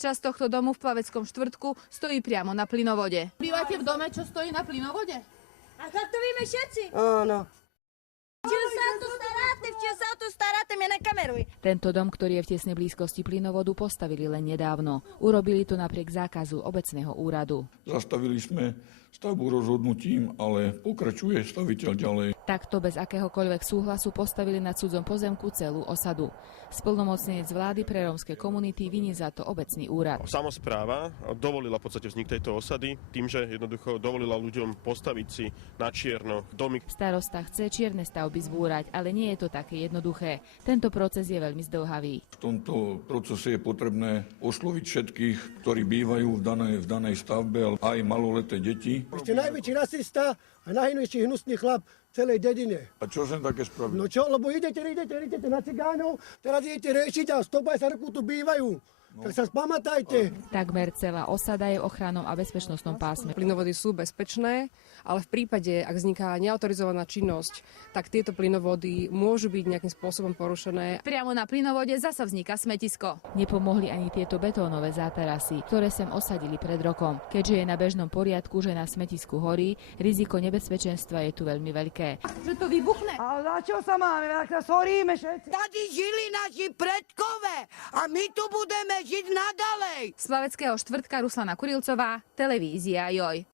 Časť tohto domu v Plaveckom štvrtku stojí priamo na plynovode. Bývate v dome, čo stojí na plynovode? A to vieme všetci. Áno. Čo sa o to staráte, mňa nekameruj. Tento dom, ktorý je v tesnej blízkosti plynovodu, postavili len nedávno. Urobili to napriek zákazu obecného úradu. Zastavili sme stavbu rozhodnutím, ale pokračuje staviteľ ďalej. Takto bez akéhokoľvek súhlasu postavili na cudzom pozemku celú osadu. Splnomocnenec vlády pre rómske komunity viní za to obecný úrad. Samospráva dovolila v podstate vznik tejto osady tým, že jednoducho dovolila ľuďom postaviť si na čierno domy. Starosta chce čierne stavby zbúrať, ale nie je to také jednoduché. Tento proces je veľmi zdĺhavý. V tomto procese je potrebné osloviť všetkých, ktorí bývajú v danej stavbe, aj maloleté deti. Ešte najväčší rasista a najhnujší hnusný chlap v celej dedine. A čo som také spravil? No čo, lebo idete na cigánov, teraz idete riešiť a 150 rokov tu bývajú. Tak sa spamätajte. Takmer celá osada je v ochrannom a bezpečnostnom pásme. Plynovody sú bezpečné, ale v prípade, ak vzniká neautorizovaná činnosť, tak tieto plynovody môžu byť nejakým spôsobom porušené. Priamo na plynovode zasa vzniká smetisko. Nepomohli ani tieto betónové zátarasy, ktoré sem osadili pred rokom. Keďže je na bežnom poriadku, že na smetisku horí, riziko nebezpečenstva je tu veľmi veľké. Že to vybuchne? A za čo sa máme? Ak sa horíme všetci. Tady žili naši predkové a my tu budeme žiť nadalej. Z Plaveckého štvrtka Ruslana Kurilcová, televízia Joj.